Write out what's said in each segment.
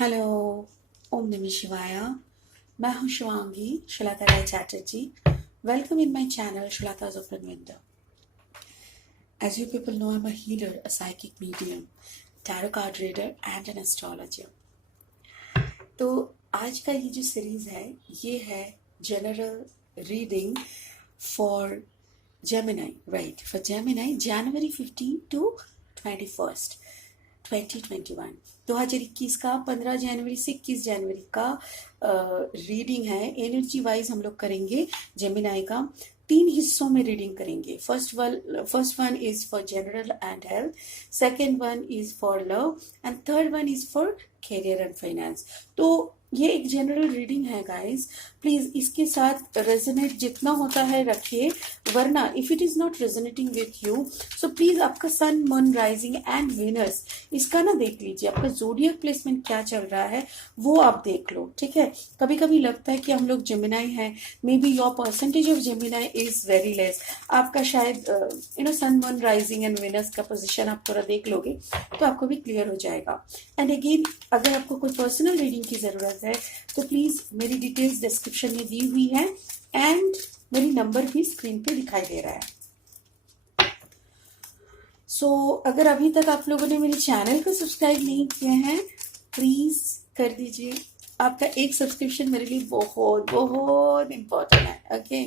Hello. ओम नमः शिवाय। मैं हूँ Shivangi Shulata Rai Chatterjee. Welcome in my channel Shulata's Open Window. As you people know, I'm a healer, a psychic medium, tarot card reader and an astrologer. तो आज का ये जो सीरीज है ये है general reading for Gemini, right? For Gemini, January 15 to 21st, 2021. 2021 का 15 जनवरी से 21 जनवरी का रीडिंग है। एनर्जी वाइज हम लोग करेंगे जेमिनाई का 3 हिस्सों में रीडिंग करेंगे। First one is for general and health, second one is for love and third one is for career and finance. तो ये एक जनरल रीडिंग है गाइस, प्लीज इसके साथ रेजोनेट जितना होता है रखिए, वरना if it is not resonating with you so please आपका sun moon rising and winners इसका ना देख लीजिए, आपका जोडियक प्लेसमेंट क्या चल रहा है वो आप देख लो, ठीक है। कभी कभी लगता है कि हम लोग जेमिनाई हैं, maybe your percentage of Gemini is very less. आपका शायद sun moon rising and Venus का पोजिशन आप थोड़ा देख लोगे तो आपको भी क्लियर हो जाएगा। एंड अगेन अगर आपको कोई पर्सनल रीडिंग की जरूरत है तो प्लीज मेरी डिटेल्स डिस्क्रिप्शन में दी हुई है एंड मेरी नंबर भी स्क्रीन पे दिखाई दे रहा है। अगर अभी तक आप लोगों ने मेरे चैनल को सब्सक्राइब नहीं किया है प्लीज कर दीजिए। आपका एक सब्सक्रिप्शन मेरे लिए बहुत बहुत इंपॉर्टेंट है। Okay,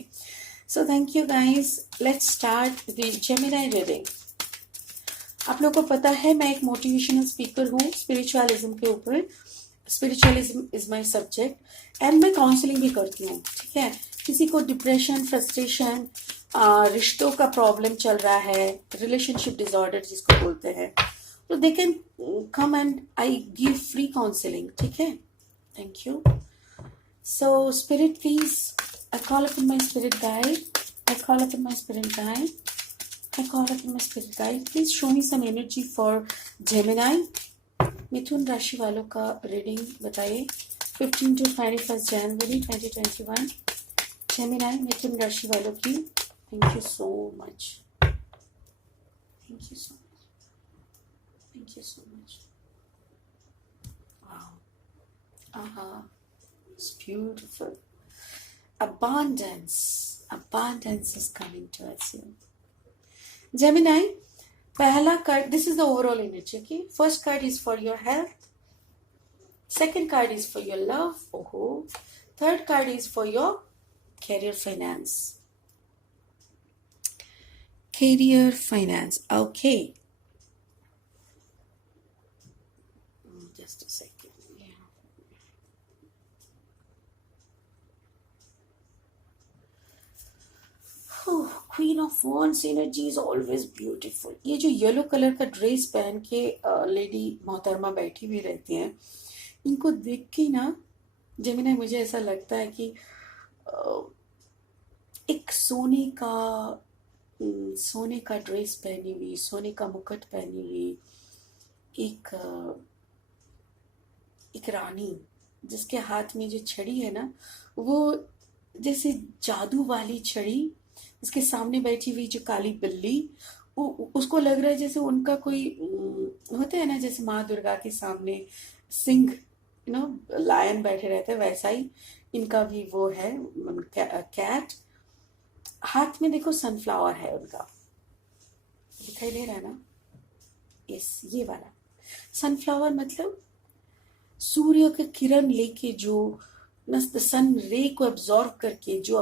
so thank you guys. Let's start the Gemini reading. आप लोगों को पता है मैं एक मोटिवेशनल स्पीकर हूँ स्पिरिचुअलिज्म के ऊपर। Spiritualism is my subject and मैं काउंसलिंग भी करती हूँ, ठीक है। किसी को डिप्रेशन, फ्रस्ट्रेशन, रिश्तों का प्रॉब्लम चल रहा है, रिलेशनशिप डिसऑर्डर जिसको बोलते हैं, तो they can come and I give free counselling, ठीक है। Thank you. So spirit please, I call upon my spirit guide, I call upon my spirit guide, I call upon my spirit guide. Please show me some energy for Gemini. मिथुन राशि वालों का reading बताइए 15 to 21 January 2021। Gemini मिथुन राशि वालों की। Thank you so much. Thank you so much. Thank you so much. Wow. It's beautiful. Abundance. Abundance is coming towards you. Gemini, पहला card, this is the overall energy, okay? First card is for your health. Second card is for your love. Third card is for your career finance. Career finance, okay. Just a second. Queen of wands energy is always beautiful. ये जो yellow colour का dress पहन के lady मोहतरमा बैठी हुई रहती हैं, इनको देख के ना जेमिनी मुझे ऐसा लगता है कि एक सोने का ड्रेस पहनी हुई, सोने का मुकुट पहनी हुई एक रानी जिसके हाथ में जो छड़ी है ना वो जैसे जादू वाली छड़ी, उसके सामने बैठी हुई जो काली बिल्ली, उसको लग रहा है जैसे उनका कोई होते हैं ना, जैसे माँ दुर्गा के सामने सिंह लायन बैठे रहते हैं, वैसा ही इनका भी वो है कैट। हाथ में देखो सनफ्लावर है उनका, दिखाई दे रहा है ना? यस, ये वाला सनफ्लावर मतलब सूर्य के किरण लेके जो सन रे को एब्जॉर्व करके जो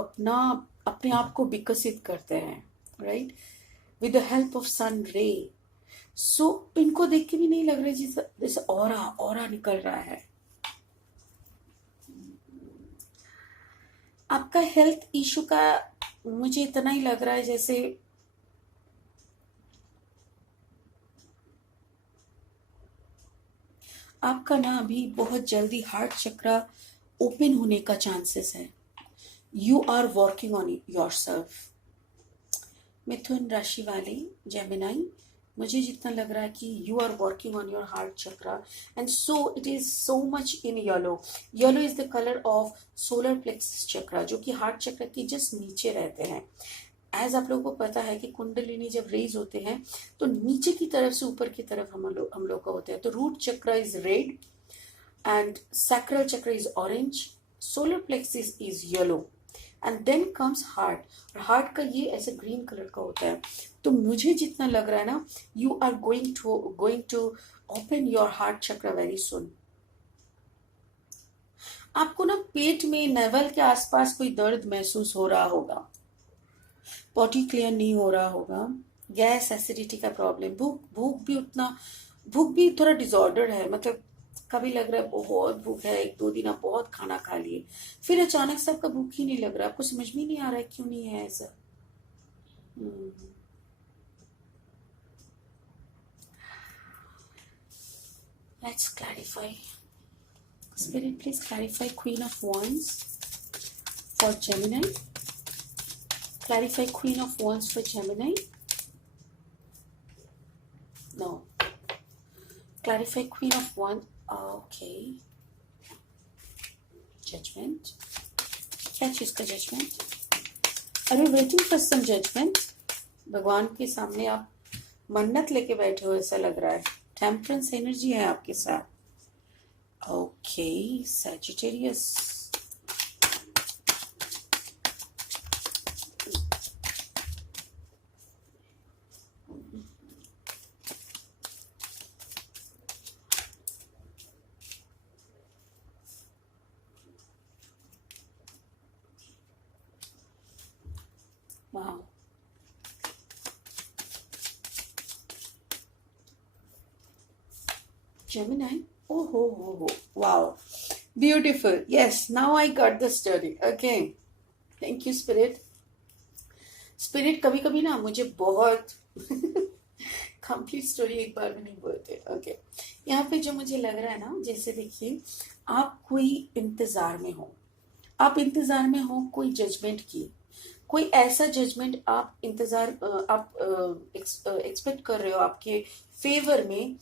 अपने आप को विकसित करते हैं, right, with the help of sun ray. So इनको देख के भी नहीं लग रहा जैसे ऑरा निकल रहा है। आपका हेल्थ इशू का मुझे इतना ही लग रहा है जैसे आपका ना अभी बहुत जल्दी हार्ट चक्र ओपन होने का चांसेस है। You are working on yourself. मिथुन राशि वाले जेमिनी, मुझे जितना लग रहा है कि you are working on your heart chakra and so it is so much in yellow. Yellow is the colour of solar plexus chakra, जो कि हार्ट चक्र के जस्ट नीचे रहते हैं। एज आप लोगों को पता है कि कुंडलिनी जब रेज होते हैं तो नीचे की तरफ से ऊपर की तरफ हम लोग का होते हैं। तो रूट चक्र is red, and sacral chakra is orange, solar plexus is yellow, and then comes heart. और हार्ट का ये ऐसे ग्रीन कलर का होता है. तो मुझे जितना लग रहा है ना, you are going to open your heart chakra very soon. आपको ना पेट में नेवल के आसपास कोई दर्द महसूस हो रहा होगा, पॉटी क्लियर नहीं हो रहा होगा, गैस एसिडिटी का प्रॉब्लम, भूख भी थोड़ा डिसऑर्डर है. मतलब कभी लग रहा है बहुत भूख है, एक दो दिन आप बहुत खाना खा लिए, फिर अचानक से आपका भूख ही नहीं लग रहा, आपको समझ में नहीं आ रहा है क्यों नहीं है ऐसा. Let's clarify. Spirit, please clarify Queen of Wands for Gemini. Clarify Queen of Wands for Gemini. No. Clarify Queen of Wands. Okay. Judgment. क्या चीज का judgment? Are you waiting for some judgment? भगवान के सामने आप मन्नत लेके बैठे हो ऐसा लग रहा है. टेम्परेंस एनर्जी है आपके साथ. Okay, Sagittarius. Wow. Gemini. Oh. Wow. Beautiful. Yes, now I got the story. Okay. Thank you, Spirit. Spirit कभी कभी ना मुझे बहुत कंप्लीट स्टोरी एक बार में नहीं बोलते. ओके. यहाँ पे जो मुझे लग रहा है ना, जैसे देखिए आप कोई इंतजार में हो, कोई जजमेंट की, कोई ऐसा जजमेंट आप एक्सपेक्ट कर रहे हो आपके फेवर में,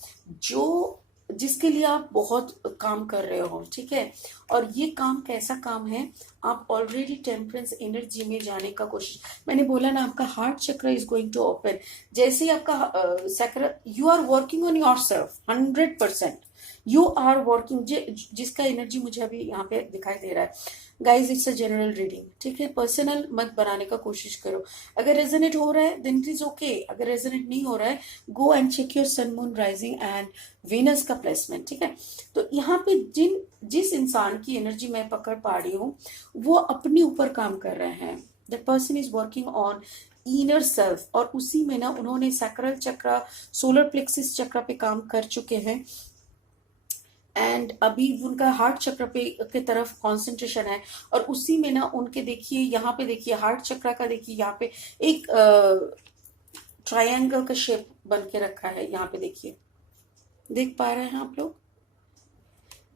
जिसके लिए आप बहुत काम कर रहे हो. ठीक है. और ये काम कैसा काम है, आप ऑलरेडी टेम्परेंस एनर्जी में जाने का कोशिश. मैंने बोला ना आपका हार्ट चक्र इज गोइंग टू ओपन. जैसे ही आपका chakra, you are working on your self 100%. You are working, जिसका एनर्जी मुझे अभी यहाँ पे दिखाई दे रहा है. Guys it's a general reading. ठीक है. पर्सनल मत बनाने का कोशिश करो. अगर रेजोनेट हो रहा है देन इट इज ओके. अगर रेजोनेट नहीं हो रहा है, go and check your sun moon rising and Venus का प्लेसमेंट. ठीक है. तो यहाँ पे जिस इंसान की एनर्जी मैं पकड़ पा रही हूँ, वो अपने ऊपर काम कर रहे हैं. That person is working on inner self. और उसी में ना उन्होंने सैक्रल चक्र, सोलर प्लेक्सिस चक्र पे काम कर चुके हैं. एंड अभी उनका हार्ट चक्र पे की तरफ कंसंट्रेशन है. और उसी में ना उनके देखिए, यहाँ पे देखिए हार्ट चक्र का, देखिए यहाँ पे एक ट्रायंगल का शेप बन के रखा है. यहाँ पे देखिए, देख पा रहे हैं आप लोग,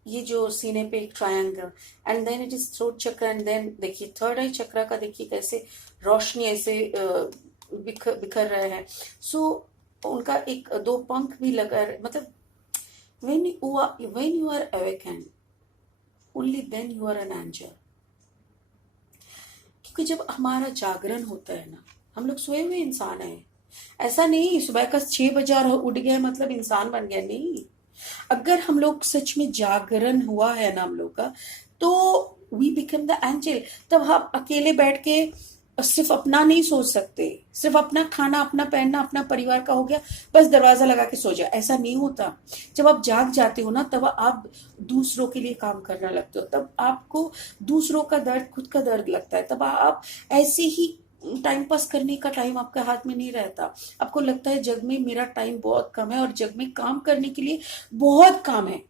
ये जो सीने पे एक triangle, and then it is throat chakra. And then देखिए थर्ड आई चक्र का, देखिए कैसे रोशनी ऐसे बिखर रहे हैं. सो उनका एक दो पंख भी लगा, मतलब when you are awakened, only then you are an angel. क्योंकि जब हमारा जागरण होता है ना, हम लोग सोए हुए इंसान हैं. ऐसा नहीं सुबह का 6 बजे और उठ गए मतलब इंसान बन गया, नहीं. अगर हम लोग सच में जागरण हुआ है ना हम लोग का, तो वी बिकम द एंजल. तब हम अकेले बैठ के सिर्फ अपना नहीं सोच सकते, सिर्फ अपना खाना, अपना पहनना, अपना परिवार का हो गया, बस दरवाजा लगा के सो जाए. ऐसा नहीं होता. जब आप जाग जाते हो ना, तब आप दूसरों के लिए काम करने लगते हो. तब आपको दूसरों का दर्द, खुद का दर्द लगता है. तब आप ऐसे ही टाइम पास करने का टाइम आपके हाथ में नहीं रहता. आपको लगता है जग में मेरा टाइम बहुत कम है और जग में काम करने के लिए बहुत काम है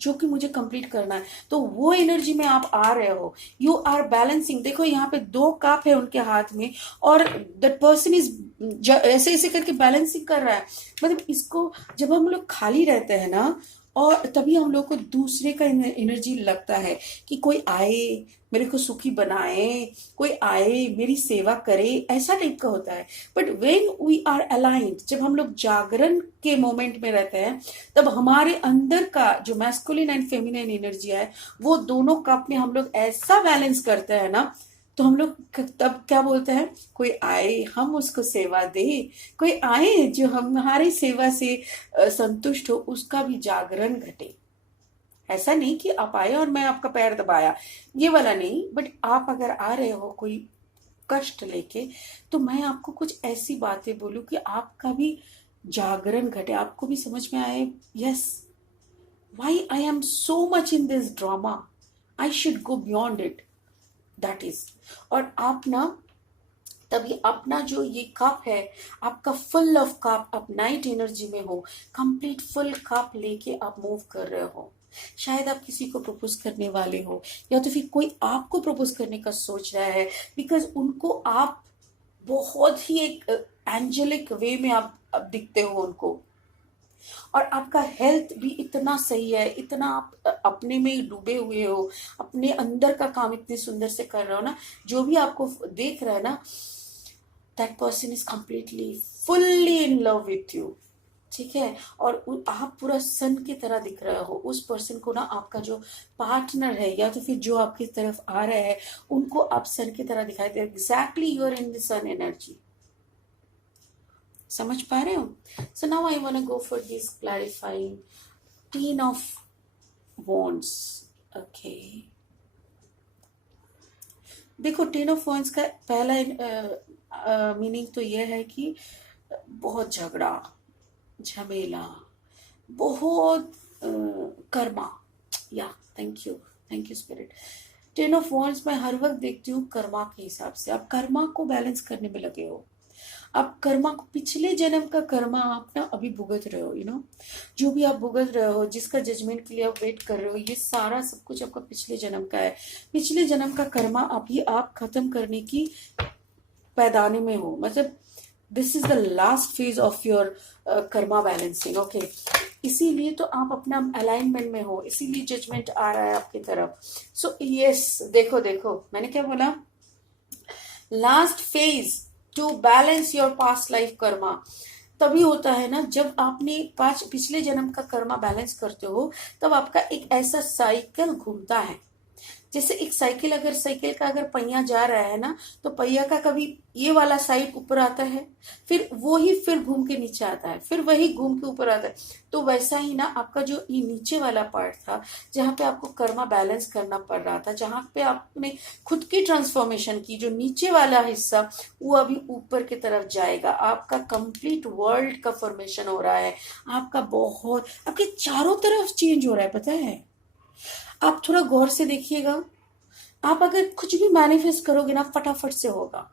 जो कि मुझे कंप्लीट करना है. तो वो एनर्जी में आप आ रहे हो. You are balancing. देखो यहाँ पे 2 कप है उनके हाथ में, और दैट पर्सन इज ऐसे ऐसे करके बैलेंसिंग कर रहा है. मतलब इसको जब हम लोग खाली रहते हैं ना, और तभी हम लोग को दूसरे का एनर्जी लगता है कि कोई आए मेरे को सुखी बनाए, कोई आए मेरी सेवा करे, ऐसा टाइप का होता है. But when we are aligned, जब हम लोग जागरण के मोमेंट में रहते हैं, तब हमारे अंदर का जो मैस्कुलिन एंड फेमिनिन एनर्जी है, वो दोनों कप में हम लोग ऐसा बैलेंस करते हैं ना, तो हम लोग तब क्या बोलते हैं, कोई आए हम उसको सेवा दे, कोई आए जो हमारी सेवा से संतुष्ट हो, उसका भी जागरण घटे. ऐसा नहीं कि आप आए और मैं आपका पैर दबाया, ये वाला नहीं। बट आप अगर आ रहे हो कोई कष्ट लेके, तो मैं आपको कुछ ऐसी बातें बोलूं कि आपका भी जागरण घटे, आपको भी समझ में आए, yes, why I am so much in this drama, I should go beyond it, that is. और आप ना तभी अपना जो ये कप है, आपका फुल ऑफ कप, आप नाइट एनर्जी में हो, कंप्लीट फुल कप लेके आप मूव कर रहे हो। शायद आप किसी को प्रपोज करने वाले हो, या तो फिर कोई आपको प्रपोज करने का सोच रहा है, बिकॉज उनको आप बहुत ही एक एंजेलिक वे में आप दिखते हो उनको, और आपका हेल्थ भी इतना सही है, इतना आप अपने में डूबे हुए हो, अपने अंदर का काम इतने सुंदर से कर रहे हो ना, जो भी आपको देख रहा है ना, that person is completely fully in love with you. ठीक है, और आप पूरा सन की तरह दिख रहे हो उस पर्सन को ना, आपका जो पार्टनर है या तो फिर जो आपकी तरफ आ रहा है, उनको आप सन की तरह दिखाई दे, exactly you are in the sun energy. समझ पा रहे हो? So now I want to go for this clarifying ten of wands. Okay, देखो टेन ऑफ वॉन्ड्स का पहला मीनिंग तो यह है कि बहुत झगड़ा झमेला, बहुत कर्मा, या thank you spirit. Ten of wands मैं हर वक्त देखती हूँ कर्मा के हिसाब से, आप कर्मा को बैलेंस करने में लगे हो। आप कर्मा को, पिछले जन्म का कर्मा आप ना अभी भुगत रहे हो, यू नो, जो भी आप भुगत रहे हो, जिसका जजमेंट के लिए आप वेट कर रहे हो, ये सारा सब कुछ आपका पिछले जन्म का है। पिछले जन्म का कर्मा अभी आप खत्म करने की पैदाने में हो, मतलब this is the last phase of your Karma balancing. Okay, इसीलिए तो आप अपना अलाइनमेंट में हो, इसीलिए जजमेंट आ रहा है आपकी तरफ। सो यस, देखो देखो मैंने क्या बोला, last phase two balance your past life Karma तभी होता है ना जब आपने पिछले जन्म का कर्मा बैलेंस करते हो, तब आपका एक ऐसा साइकिल घूमता है, जैसे एक साइकिल, अगर साइकिल का अगर पहिया जा रहा है ना, तो पहिया का कभी ये वाला साइड ऊपर आता है, फिर वो ही फिर घूम के नीचे आता है, फिर वही घूम के ऊपर आता है। तो वैसा ही ना आपका जो ये नीचे वाला पार्ट था, जहाँ पे आपको कर्मा बैलेंस करना पड़ रहा था, जहाँ पे आपने खुद की ट्रांसफॉर्मेशन की, जो नीचे वाला हिस्सा वो अभी ऊपर की तरफ जाएगा। आपका कंप्लीट वर्ल्ड का फॉर्मेशन हो रहा है, आपका बहुत, आपके चारों तरफ चेंज हो रहा है, पता है? आप थोड़ा गौर से देखिएगा, आप अगर कुछ भी मैनिफेस्ट करोगे ना, फटाफट से होगा।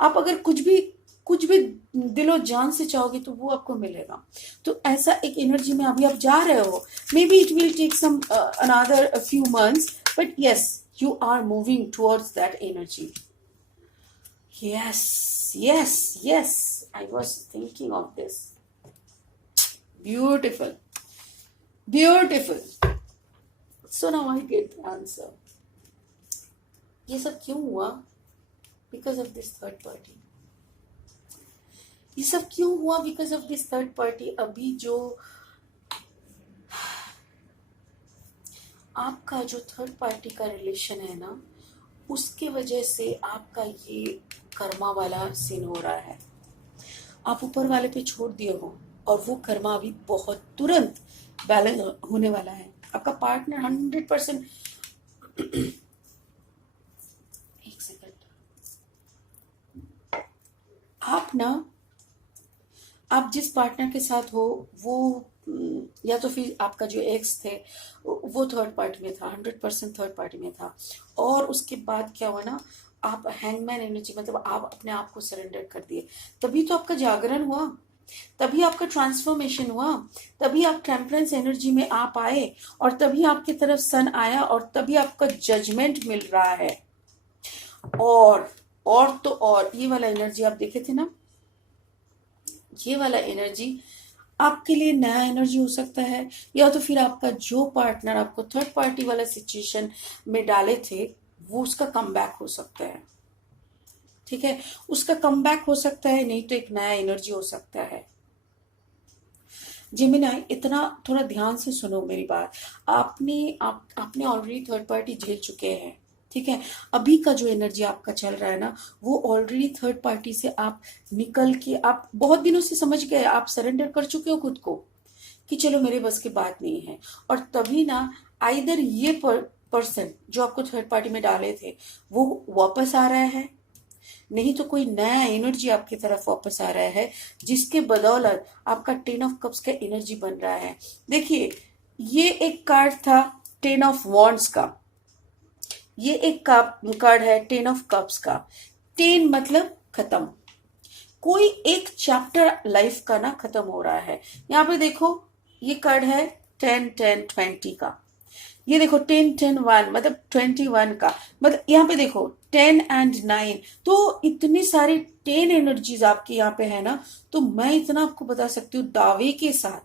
आप अगर कुछ भी दिलो जान से चाहोगे तो वो आपको मिलेगा। तो ऐसा एक एनर्जी में अभी आप जा रहे हो। Maybe it will take some another few months, but yes, you are moving towards that energy. Yes, I was thinking of this. Beautiful. So now I get the answer. ये सब क्यों हुआ? Because of this third party. ये सब क्यों हुआ? Because of this third party. अभी जो आपका जो थर्ड पार्टी का रिलेशन है ना, उसके वजह से आपका ये कर्मा वाला सीन हो रहा है। आप ऊपर वाले पे छोड़ दिए हो, और वो कर्मा अभी बहुत तुरंत बैलेंस होने वाला है। आपका पार्टनर 100%, एक सेकंड, आप जिस पार्टनर के साथ हो वो, या तो फिर आपका जो एक्स थे वो थर्ड पार्टी में था, 100% थर्ड पार्टी में था। और उसके बाद क्या हुआ ना, आप हैंगमैन एनर्जी, मतलब आप अपने आप को सरेंडर कर दिए। तभी तो आपका जागरण हुआ, तभी आपका ट्रांसफॉर्मेशन हुआ, तभी आप टेम्परेंस एनर्जी में आप आए, और तभी आपकी तरफ सन आया, और तभी आपका जजमेंट मिल रहा है। और तो और ये वाला एनर्जी आप देखे थे ना, ये वाला एनर्जी आपके लिए नया एनर्जी हो सकता है, या तो फिर आपका जो पार्टनर आपको थर्ड पार्टी वाला सिचुएशन में डाले थे, वो उसका कम बैक हो सकता है। ठीक है, उसका कम बैक हो सकता है, नहीं तो एक नया एनर्जी हो सकता है। जेमिनाई, इतना थोड़ा ध्यान से सुनो मेरी बात। आपने ऑलरेडी थर्ड पार्टी झेल चुके हैं, ठीक है? अभी का जो एनर्जी आपका चल रहा है ना, वो ऑलरेडी थर्ड पार्टी से आप निकल के, आप बहुत दिनों से समझ गए, आप सरेंडर कर चुके हो खुद को कि चलो मेरे बस की बात नहीं है। और तभी ना आइदर ये पर्सन जो आपको थर्ड पार्टी में डाले थे वो वापस आ रहा है, नहीं तो कोई नया एनर्जी आपकी तरफ वापस आ रहा है, जिसके बदौलत आपका टेन ऑफ कप्स का एनर्जी बन रहा है। देखिए, ये एक कार्ड था टेन ऑफ वॉन्ड्स का, ये एक कार्ड है टेन ऑफ कप्स का। टेन मतलब खत्म, कोई एक चैप्टर लाइफ का ना खत्म हो रहा है। यहाँ पे देखो, ये कार्ड है 10-10-20 का, ये देखो 10-10-1 मतलब 21 का, मतलब यहाँ पे देखो 10 and 9, तो इतनी सारी 10 एनर्जीज आपके यहाँ पे है ना। तो मैं इतना आपको बता सकती हूँ दावे के साथ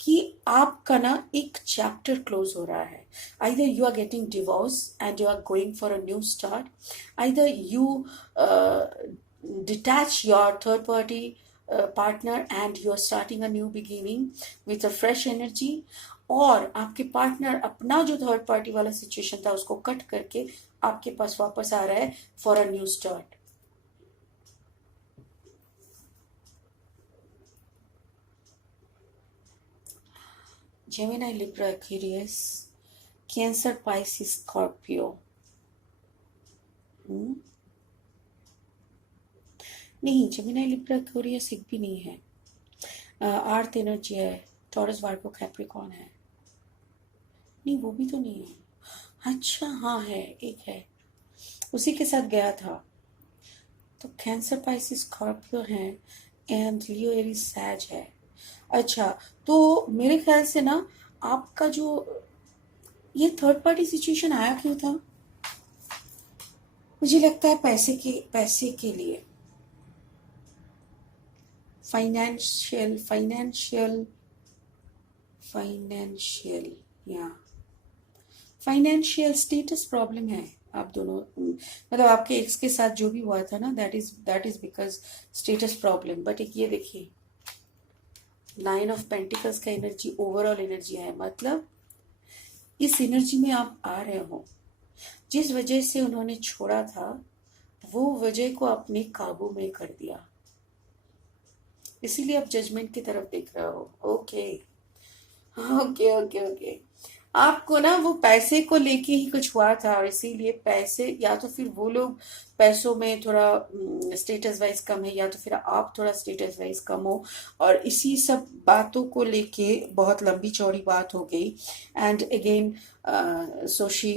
कि आपका ना एक चैप्टर क्लोज हो रहा है। Either you are getting divorce and you are going for a new start, either you detach your third party partner and you are starting a new beginning with a fresh energy, और आपके partner अपना जो third party वाला situation था उसको cut करके आपके पास वापस आ रहा है for a new start. Gemini, Libra, Aquarius, cancer, Pisces, Scorpio. नहीं, जेमिनी, लिब्रा, एक्वेरियस एक भी नहीं है। अर्थ एनर्जी है, टॉरस, वार्गो, कैप्रिकॉर्न है। नहीं, वो भी तो नहीं है। अच्छा हाँ है, एक है, उसी के साथ गया था। तो कैंसर, पाइसिस, स्कॉर्पियो है एंड लियो, एरीज, सैज है। अच्छा, तो मेरे ख्याल से ना आपका जो ये थर्ड पार्टी सिचुएशन आया क्यों था, मुझे लगता है पैसे के लिए, फाइनेंशियल स्टेटस प्रॉब्लम है आप दोनों, मतलब आपके एक्स के साथ जो भी हुआ था ना, that is because status problem. But एक ये देखिए, 9 ऑफ पेंटिकल्स का एनर्जी ओवरऑल एनर्जी है, मतलब इस एनर्जी में आप आ रहे हो। जिस वजह से उन्होंने छोड़ा था वो वजह को अपने काबू में कर दिया, इसीलिए आप जजमेंट की तरफ देख रहे हो। ओके ओके ओके ओके, आपको ना वो पैसे को लेके ही कुछ हुआ था, और इसीलिए पैसे, या तो फिर वो लोग पैसों में थोड़ा स्टेटस वाइज कम है, या तो फिर आप थोड़ा स्टेटस वाइज कम हो, और इसी सब बातों को लेके बहुत लंबी चौड़ी बात हो गई। And again so she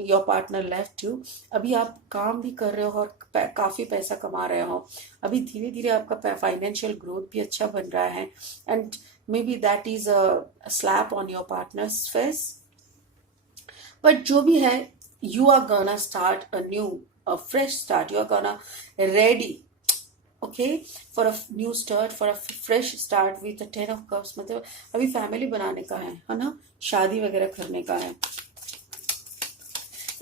your partner left you. अभी आप काम भी कर रहे हो और काफ़ी पैसा कमा रहे हो, अभी धीरे धीरे आपका फाइनेंशियल ग्रोथ भी अच्छा बन रहा है, and maybe that is a slap on your partner's face, but जो भी है, you are gonna start a fresh start, you are gonna ready, okay, for a new start, for a fresh start with the 10 of cups। मतलब अभी family बनाने का है ना, शादी वगैरह करने का है।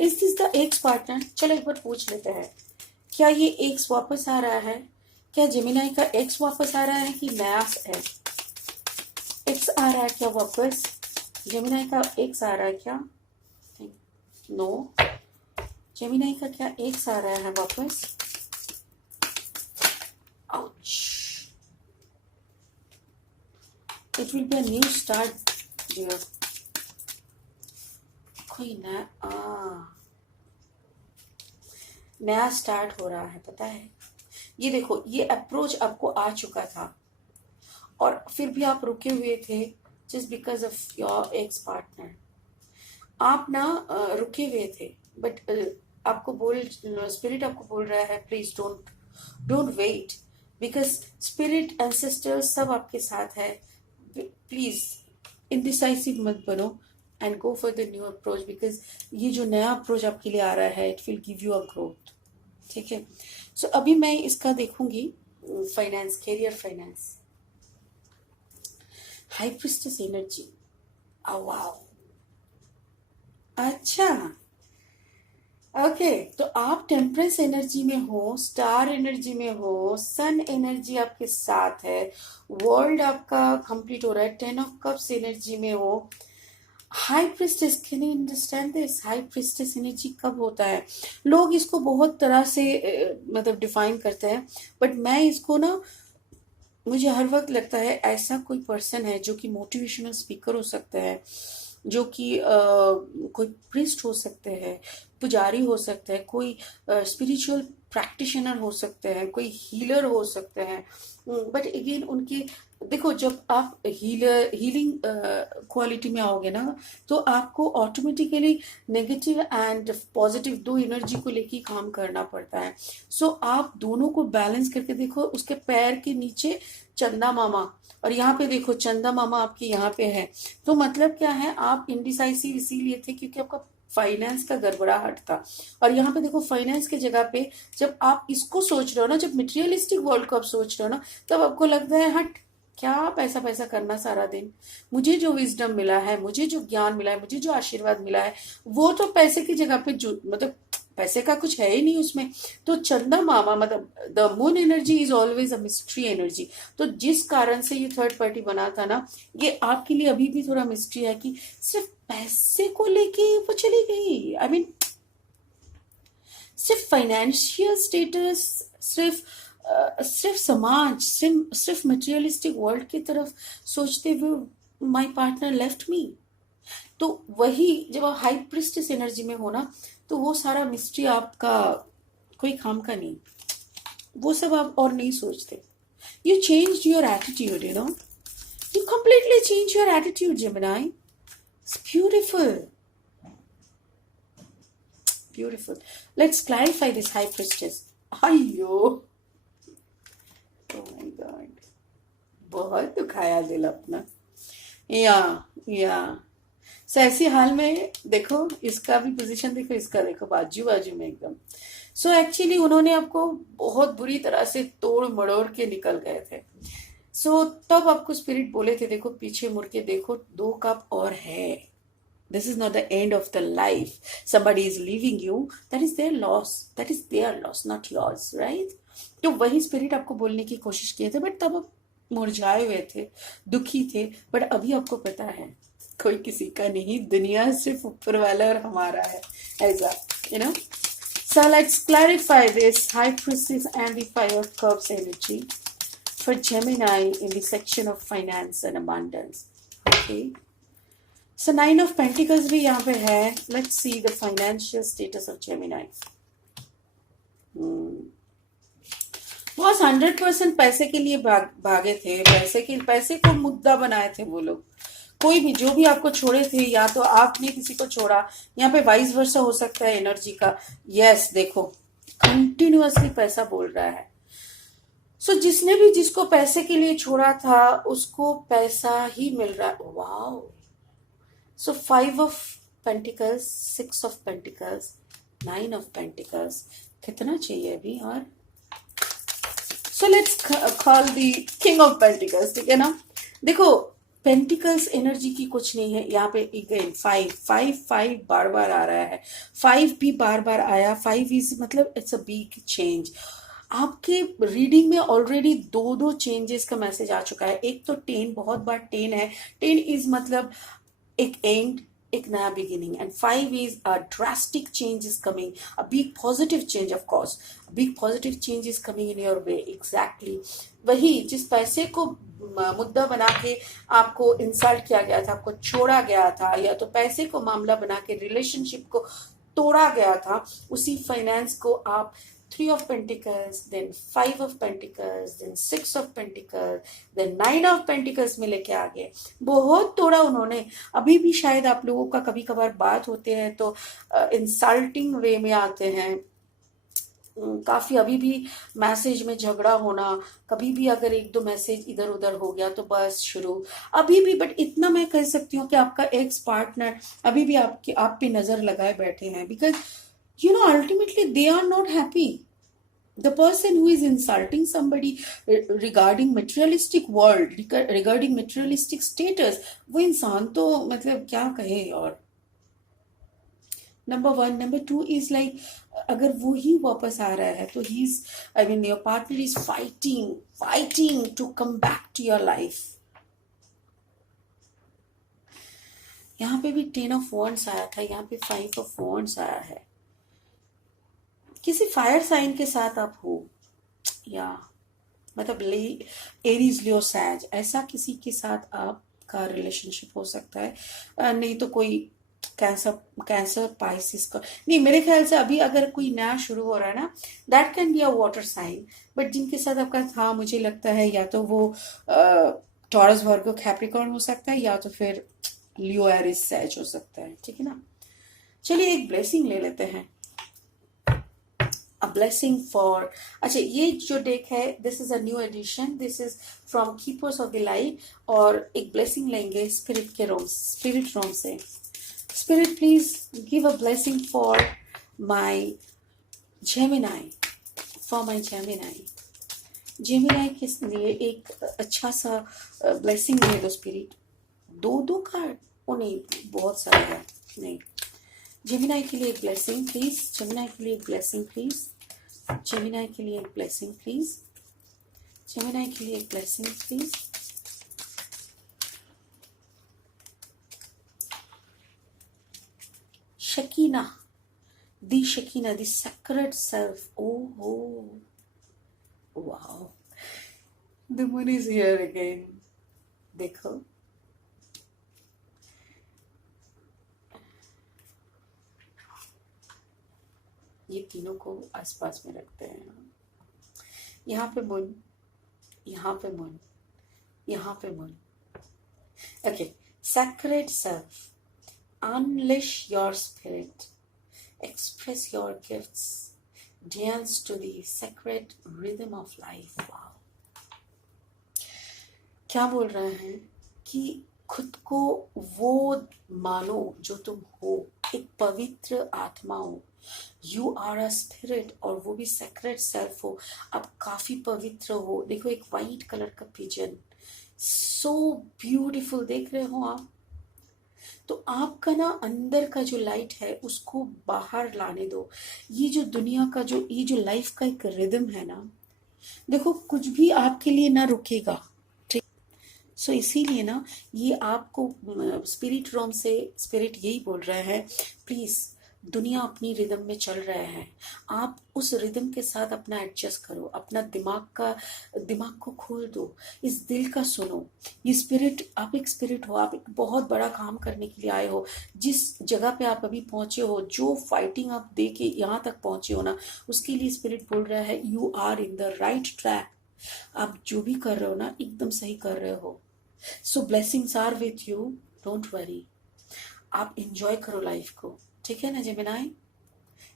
Is this the ex partner? चलो एक बार पूछ लेते हैं, क्या ये एक्स वापस आ रहा है? क्या जेमिनी का एक्स वापस आ रहा है कि नया है एक्स आ रहा है क्या वापस? जेमिनी का एक्स आ रहा है क्या? नो। जेमिनी का क्या एक्स आ रहा है वापस? Ouch, it will be a new start dear. कोई नया स्टार्ट हो रहा है, पता है। ये देखो, ये अप्रोच आपको आ चुका था और फिर भी आप रुके हुए थे just because of your ex partner. आप ना रुके हुए थे, बट स्पिरिट आपको बोल रहा है please don't wait, because spirit ancestors सब आपके साथ है। प्लीज इनडिसाइसिव मत बनो and go for the new approach, because ये जो नया अप्रोच आपके लिए आ रहा है it will give you a growth. ठीक है, सो अभी मैं इसका देखूंगी finance, career, finance. High priestess energy, wow, अच्छा ओके, तो आप टेम्परेंस एनर्जी में हो, स्टार एनर्जी में हो, सन एनर्जी आपके साथ है, वर्ल्ड आपका कंप्लीट हो रहा है, 10 ऑफ कप्स एनर्जी में हो। High priestess, can you understand this? High priestess energy कब होता है? लोग इसको बहुत तरह से मतलब डिफाइन करते हैं, बट मैं इसको ना, मुझे हर वक्त लगता है ऐसा कोई पर्सन है जो कि मोटिवेशनल स्पीकर हो सकता है, जो कि कोई प्रिस्ट हो सकते हैं, पुजारी हो सकते हैं, कोई स्पिरिचुअल प्रैक्टिशनर हो सकते हैं, कोई हीलर हो सकते हैं। बट अगेन उनके, देखो जब आप हीलिंग क्वालिटी में आओगे ना, तो आपको ऑटोमेटिकली नेगेटिव एंड पॉजिटिव दो एनर्जी को लेके काम करना पड़ता है। सो आप दोनों को बैलेंस करके देखो। उसके पैर के नीचे चंदा मामा, और यहाँ पे देखो चंदा मामा आपके यहाँ पे है। तो मतलब क्या है, आप इनडिसाइसिव इसीलिए थे क्योंकि आपका फाइनेंस का गड़बड़ाहट था। और यहाँ पे देखो फाइनेंस की जगह पे जब आप इसको सोच रहे हो ना, जब मटेरियलिस्टिक वर्ल्ड को आप सोच रहे हो ना, तब आपको लगता है हट, क्या पैसा पैसा करना सारा दिन। मुझे जो विजडम मिला है, मुझे जो ज्ञान मिला है, मुझे जो आशीर्वाद मिला है, वो तो पैसे की जगह पे जो मतलब पैसे का कुछ है ही नहीं उसमें। तो चंदा मामा मतलब the moon energy is always a mystery energy. तो जिस कारण से ये थर्ड पार्टी बना था ना, ये आपके लिए अभी भी थोड़ा मिस्ट्री है कि सिर्फ पैसे को लेके वो चली गई। आई मीन सिर्फ फाइनेंशियल स्टेटस, सिर्फ समाज, सिर्फ मटेरियलिस्टिक वर्ल्ड की तरफ सोचते हुए माय पार्टनर लेफ्ट मी। तो वही जब आप हाई प्रिस्टेस एनर्जी में हो ना, तो वो सारा मिस्ट्री आपका कोई काम का नहीं, वो सब आप और नहीं सोचते। You change your attitude, you completely change your attitude, Gemini. It's beautiful. Beautiful. Let's clarify this high priestess. Ayyo. Oh my God. बहुत दुखाया दिल अपना। या या सो ऐसे हाल में देखो, इसका भी पोजीशन देखो, इसका देखो, बाजू बाजू में एकदम। सो एक्चुअली उन्होंने आपको बहुत बुरी तरह से तोड़ मड़ोड़ के निकल गए थे। सो तब आपको स्पिरिट बोले थे, देखो पीछे मुड़ के देखो, 2 कप और है। This is not the end of the life. Somebody is leaving you. That is their loss. That is their loss, not yours, right? तो वही स्पिरिट आपको बोलने की कोशिश किए थे, बट तब आप मुरझाए हुए थे, दुखी थे। बट अभी आपको पता है कोई किसी का नहीं, दुनिया सिर्फ ऊपर वाला और हमारा है, ऐसा, you know. So let's clarify this high priestess and the 5 of cups energy for Gemini in the section of finance and abundance. Okay. So 9 of Pentacles भी यहाँ पे है. Let's see the financial status of Gemini. Boss 100% पैसे के लिए भागे थे, पैसे को मुद्दा बनाए थे वो लोग। कोई भी जो भी आपको छोड़े थे, या तो आपने किसी को छोड़ा, यहाँ पे वाइस वर्सा हो सकता है एनर्जी का। यस देखो कंटिन्यूअसली पैसा बोल रहा है। सो जिसने भी जिसको पैसे के लिए छोड़ा था, उसको पैसा ही मिल रहा है। Wow. So 5 of Pentacles, 6 of Pentacles, 9 of Pentacles. कितना चाहिए अभी? और So let's call the King of Pentacles, ठीक है ना। देखो पेंटिकल्स एनर्जी की कुछ नहीं है यहाँ पे। अगेन 5 बार बार आ रहा है, 5 भी बार बार आया। 5 इज मतलब इट्स अ बिग चेंज। आपके रीडिंग में ऑलरेडी दो चेंजेस का मैसेज आ चुका है। एक तो 10, बहुत बार 10 है। 10 इज मतलब एक एंड, एक नया beginning. And 5 is a drastic change is coming, a big positive change. Of course big positive change is coming in your way. Exactly वही जिस पैसे को मुद्दा बना के आपको इंसल्ट किया गया था, आपको छोड़ा गया था, या तो पैसे को मामला बना के रिलेशनशिप को तोड़ा गया था, उसी फाइनेंस को आप 3 of Pentacles, then 5 of Pentacles, then 6 of Pentacles, then 9 of Pentacles में लेके आ गए। बहुत तोड़ा उन्होंने। अभी भी शायद आप लोगों का कभी कभार बात होते हैं तो इंसल्टिंग वे में आते हैं। काफी अभी भी मैसेज में झगड़ा होना, कभी भी अगर 1-2 मैसेज इधर उधर हो गया तो बस शुरू अभी भी। बट इतना मैं कह सकती हूँ कि आपका एक्स पार्टनर अभी भी आप पे नजर लगाए बैठे हैं, because ultimately they are not happy. The person who is insulting somebody regarding materialistic world, regarding materialistic status, वो इंसान तो मतलब क्या कहे। और नंबर 1, नंबर 2 इज लाइक अगर वो ही वापस आ रहा है तो ही is, I mean your partner is fighting to come back to your life. यहाँ पे भी 10 of Wands आया था, यहाँ पे 5 of Wands आया है। किसी फायर साइन के साथ आप हो, या मतलब एरीज लियो सैज, ऐसा किसी के साथ आप का रिलेशनशिप हो सकता है, नहीं तो कोई कैंसर कैंसर पाइसिस का नहीं, मेरे ख्याल से अभी अगर कोई नया शुरू हो रहा है ना, that can be a water sign. But जिनके साथ आपका था, मुझे लगता है या तो वो टॉरस वर्गो कैप्रिकॉर्न हो सकता है, या तो फिर लियो एरिस सैज हो सकता है, ठीक है ना। चलिए एक ब्लेसिंग ले लेते हैं, अ ब्लेसिंग फॉर, अच्छा ये जो डेक है, this is a new edition, this is from keepers of the light, और एक ब्लेसिंग लेंगे स्पिरिट के रोम, स्पिरिट रोम से। Spirit please give a blessing for my Gemini, for my Gemini. Gemini के लिए एक अच्छा सा ब्लेसिंग दे दो स्पिरिट। दो दो कार्ड, ओ नहीं बहुत सारा है, नहीं। जेमिनाई के लिए एक ब्लेसिंग प्लीज, जेमिनाई के लिए एक ब्लेसिंग प्लीज, जेमिनाई के लिए एक ब्लेसिंग प्लीज, जेमिनाई के लिए एक blessing please. Shakina, the Shakina, the sacred self, oh wow, the moon is here again, देखो ये तीनों को आसपास में रखते हैं, यहाँ पे मून, यहाँ पे मून, यहाँ पे moon. Okay, sacred self, unleash your spirit, express your gifts, dance to the sacred rhythm of life। wow, क्या बोल रहे हैं कि खुद को वो मानो जो तुम हो, एक पवित्र आत्मा हो, यू आर अ स्पिरिट, और वो भी सेक्रेट सेल्फ हो, आप काफी पवित्र हो। देखो एक वाइट कलर का पिजन, सो ब्यूटीफुल, देख रहे हो आप। तो आपका ना अंदर का जो लाइट है उसको बाहर लाने दो। ये जो दुनिया का जो, ये जो लाइफ का एक रिदम है ना, देखो कुछ भी आपके लिए ना रुकेगा, ठीक। सो इसीलिए ना ये आपको स्पिरिट रोम से स्पिरिट यही बोल रहे हैं, प्लीज दुनिया अपनी रिदम में चल रहे हैं, आप उस रिदम के साथ अपना एडजस्ट करो, अपना दिमाग को खोल दो, इस दिल का सुनो। ये स्पिरिट, आप एक स्पिरिट हो, आप एक बहुत बड़ा काम करने के लिए आए हो। जिस जगह पे आप अभी पहुंचे हो, जो फाइटिंग आप दे के यहाँ तक पहुंचे हो ना, उसके लिए स्पिरिट बोल रहा है you are in the right track. आप जो भी कर रहे हो ना, एकदम सही कर रहे हो। So blessings are with you, don't worry, आप इंजॉय करो लाइफ को, ठीक है ना Gemini.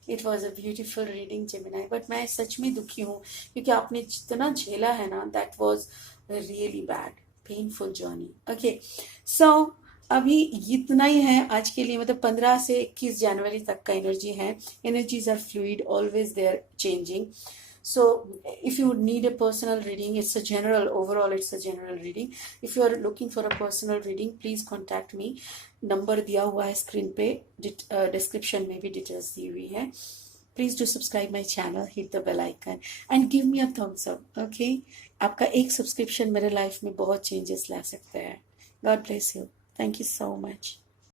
It was a beautiful reading Gemini, but मैं सच में दुखी हूँ क्योंकि आपने जितना झेला है ना, that was really bad, painful journey. Okay, so अभी इतना ही है आज के लिए, मतलब 15 से 21 जनवरी तक का एनर्जी है। Energies are fluid, always they are changing. So if you need a personal reading, it's a general, overall it's a general reading. If you are looking for a personal reading, please contact me, number दिया हुआ है screen पे, description में भी details दी हुई है। Please do subscribe my channel, hit the bell icon and give me a thumbs up. Okay, आपका एक सब्सक्रिप्शन मेरे लाइफ में बहुत चेंजेस ला सकता है। God bless you, thank you so much.